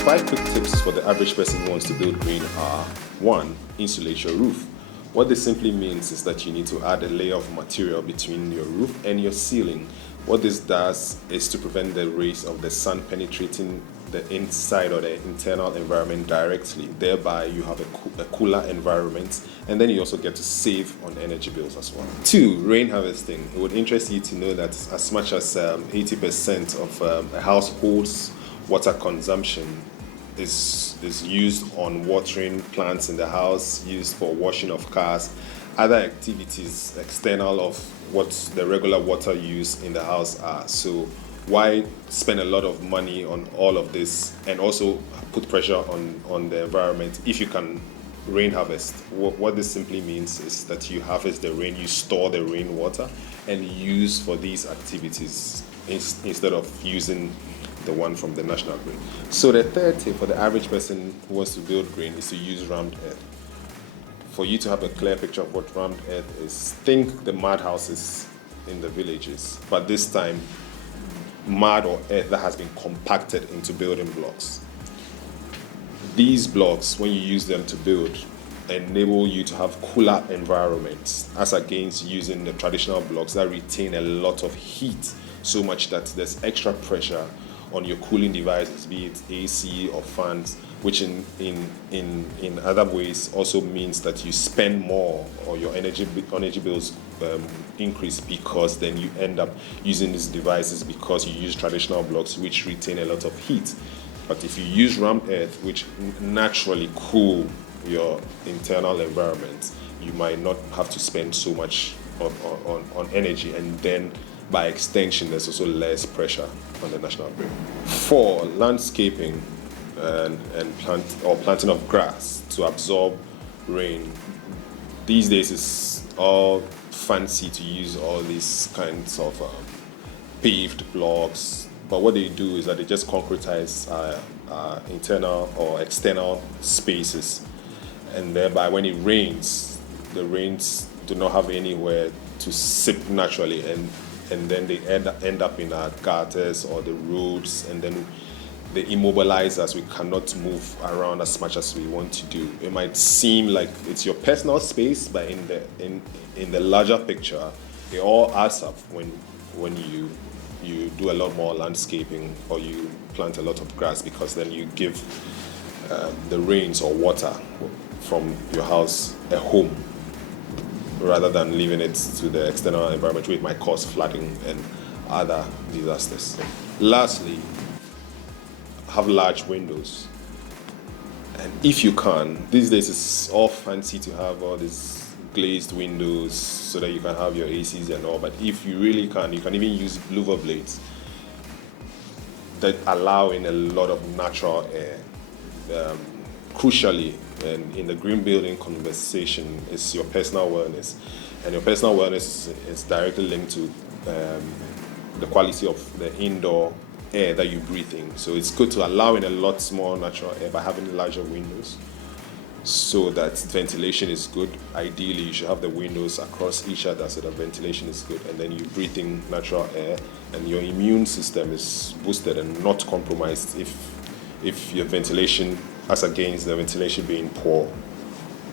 5 quick tips for the average person who wants to build green are: 1. Insulate your roof. What this simply means is that you need to add a layer of material between your roof and your ceiling. What this does is to prevent the rays of the sun penetrating the inside or the internal environment directly. Thereby, you have a cooler environment, and then you also get to save on energy bills as well. 2. Rain harvesting. It would interest you to know that as much as 80% of a household's water consumption is used on watering plants in the house, used for washing of cars, other activities external of what the regular water use in the house are. So why spend a lot of money on all of this and also put pressure on the environment if you can rain harvest? What this simply means is that you harvest the rain, you store the rainwater and use for these activities instead of using the one from the national grid. So the third tip for the average person who wants to build green is to use rammed earth. For you to have a clear picture of what rammed earth is, think the mud houses in the villages, but this time mud or earth that has been compacted into building blocks. These blocks, when you use them to build, enable you to have cooler environments as against using the traditional blocks that retain a lot of heat, so much that there's extra pressure on your cooling devices, be it AC or fans, which in other ways also means that you spend more or your energy bills increase, because then you end up using these devices because you use traditional blocks which retain a lot of heat. But if you use rammed earth, which naturally cool your internal environment, you might not have to spend so much on energy, and then by extension there's also less pressure on the national grid. 4. Landscaping and planting of grass to absorb rain. These days it's all fancy to use all these kinds of paved blocks, but what they do is that they just concretize internal or external spaces, and thereby when it rains, the rains do not have anywhere to sip naturally, and then they end up in our gutters or the roads, and then they immobilize us. We cannot move around as much as we want to do. It might seem like it's your personal space, but in the larger picture, it all adds up when you do a lot more landscaping or you plant a lot of grass, because then you give the rains or water from your house a home, rather than leaving it to the external environment, which might cause flooding and other disasters. Lastly, have large windows. And if you can, these days it's all fancy to have all these glazed windows so that you can have your ACs and all, but if you really can, you can even use louver blades that allow in a lot of natural air. Crucially, and in the green building conversation, is your personal wellness, and your personal wellness is directly linked to the quality of the indoor air that you breathe in. So it's good to allow in a lot more natural air by having larger windows, so that ventilation is good. Ideally, you should have the windows across each other so that ventilation is good, and then you breathe in natural air, and your immune system is boosted and not compromised if your ventilation, as against the ventilation being poor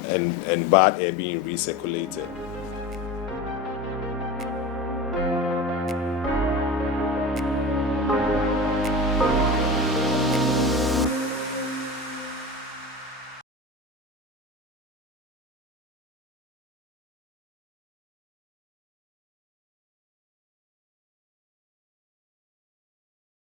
and bad air being recirculated.